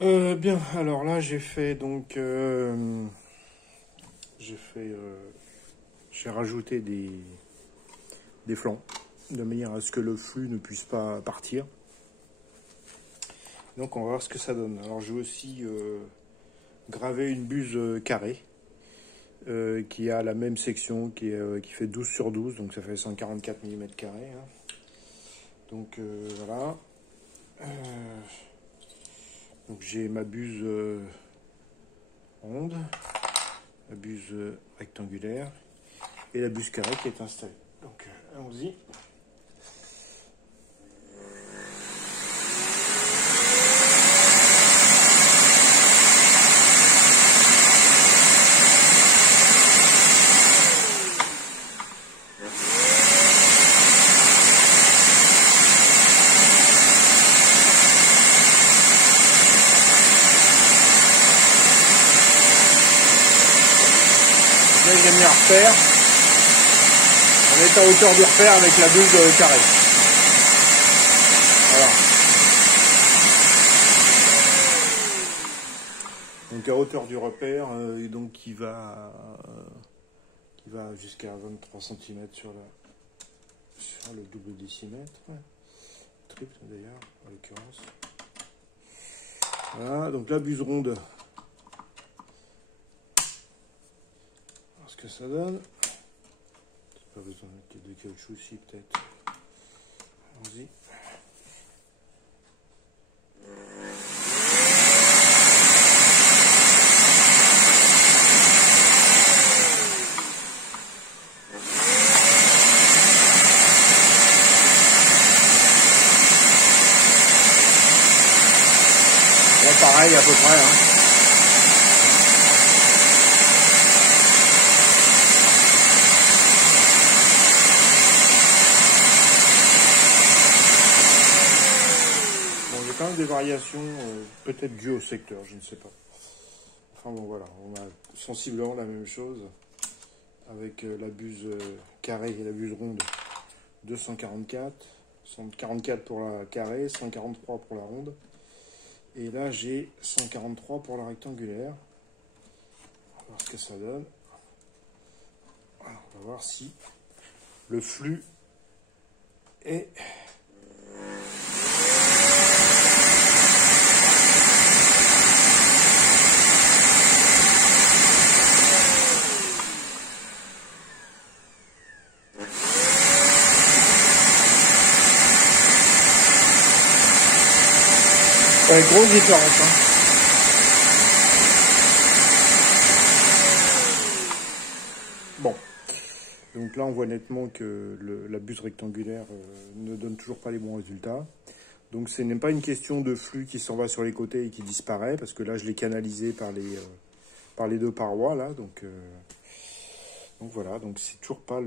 Bien, alors là j'ai fait donc j'ai fait j'ai rajouté des flancs de manière à ce que le flux ne puisse pas partir. Donc on va voir ce que ça donne. Alors j'ai aussi gravé une buse carrée qui a la même section qui fait 12 sur 12, donc ça fait 144 mm². Hein. Donc voilà. Euh, donc j'ai ma buse ronde, la buse rectangulaire et la buse carrée qui est installée. Donc allons-y. Là, j'ai mis un repère. On est à hauteur du repère avec la buse carrée. Voilà. Donc à hauteur du repère, donc qui va jusqu'à 23 cm sur le double décimètre. Ouais. Triple d'ailleurs, en l'occurrence. Voilà, donc la buse ronde. Que ça donne. Pas besoin de caoutchouc aussi peut-être. Allons-y. Bon, pareil à peu près. Hein. Quand même des variations, peut-être dues au secteur, je ne sais pas. Enfin bon voilà, on a sensiblement la même chose avec la buse carrée et la buse ronde de 144. 144 pour la carrée, 143 pour la ronde. Et là j'ai 143 pour la rectangulaire. On va voir ce que ça donne. Alors, on va voir si le flux est... grosse différence. Hein. Bon. Donc là, on voit nettement que la buse rectangulaire ne donne toujours pas les bons résultats. Donc ce n'est pas une question de flux qui s'en va sur les côtés et qui disparaît, parce que là, je l'ai canalisé par les deux parois. Là, donc voilà, donc c'est toujours pas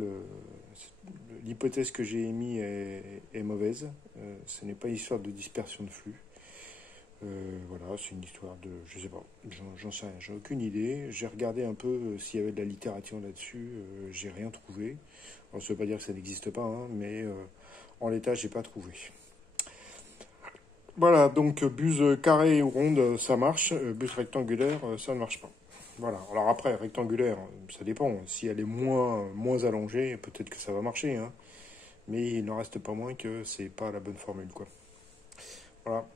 l'hypothèse que j'ai émise est mauvaise. Ce n'est pas une histoire de dispersion de flux. Voilà, c'est une histoire de... Je sais pas, j'en sais rien, j'ai aucune idée. J'ai regardé un peu s'il y avait de la littérature là-dessus, j'ai rien trouvé. Alors, ça veut pas dire que ça n'existe pas, hein, mais en l'état, j'ai pas trouvé. Voilà, donc buse carrée ou ronde, ça marche. Buse rectangulaire, ça ne marche pas. Voilà, alors après, rectangulaire, ça dépend. Si elle est moins allongée, peut-être que ça va marcher, hein. Mais il n'en reste pas moins que c'est pas la bonne formule, quoi. Voilà.